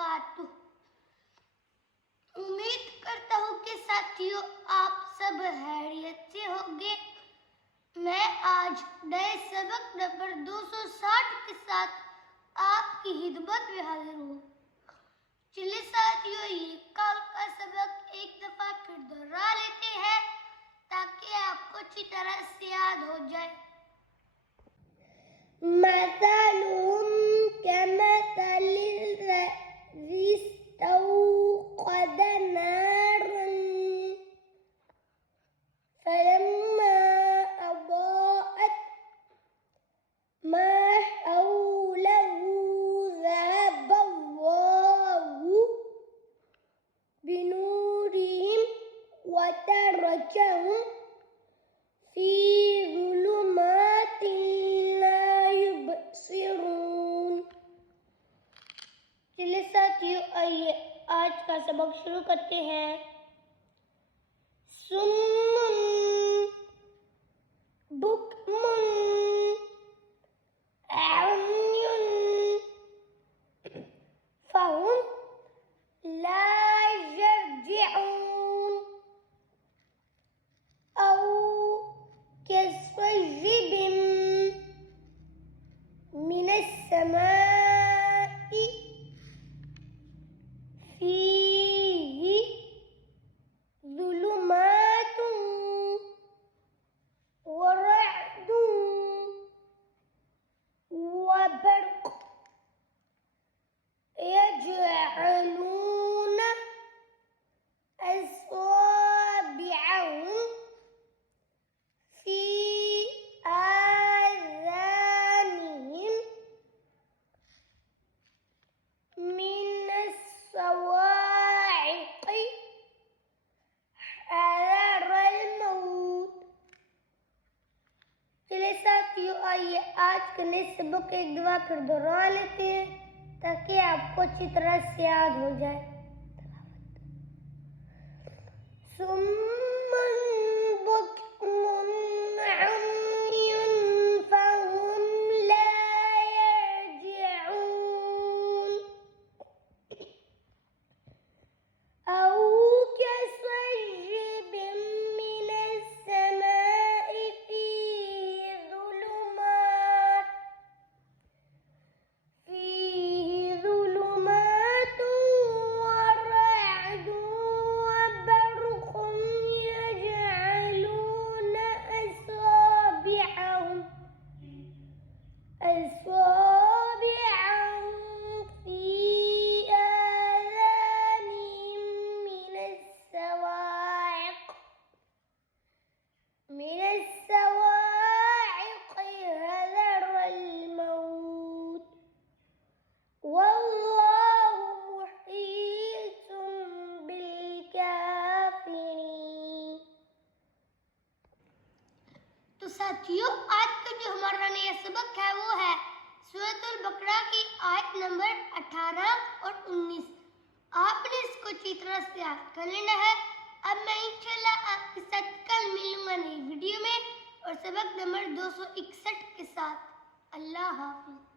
वबरकातुह। उम्मीद करता हूँ कि साथियों आप सब खैरियत से होंगे। मैं आज नए सबक नंबर 260 के साथ आपकी खिदमत में हाजिर हूँ। चलिए साथियों, ये कल का सबक एक दफा फिर दोहरा लेते हैं ताकि आपको अच्छी तरह से याद हो जाए। मसलुहुम कमसलिल लज़ी इस्तौक़द नारन फलम्मा अज़ाअत मा हौलहु ज़हबल्लाहु बिनूरिहिम व तरकहुम फी ज़ुलुमातिन ला युबसिरून। चलिए साथियों, आइए आज का सबक शुरू करते हैं। सुम्मुन बुक्मुन उम्युन फहुम ला यरजिऊन औ कसय्यिबिन मिनस समाई फीही ज़ुलुमातुन व रअदुन व बर्क़ यजअलून असाबिअहुम फी आज़ानिहिम मिनस सवाइक़ि हज़रल मौत। चलिए साथियों, आइए आज के नए सबक एक दफा फिर दोहरा लेते हैं ताकि आपको अच्छी तरह से याद हो जाए। सुम्मुन बुक्मुन उम्युन फहुम ला यरजिऊन औ कसय्यिबिन मिनस समाई फीही ज़ुलुमातुन व रअदुन व बर्क़ यजअलून असाबिअहुम फी आज़ानिहिम मिनस सवाइक़ि हज़रल मौत वल्लाहु मुहीतुम बिल-काफ़िरीन। तो साथियों, आज का जो हमारा नया सबक है वो है सूरतुल बकरा की आयत नंबर 18 और 19। आपने इसको अच्छी तरह से याद कर लेना है। अब मैं इंशाल्लाह आपके साथ कल मिलूंगा नई वीडियो में और सबक नंबर 261 के साथ। अल्लाह हाफ़िज़।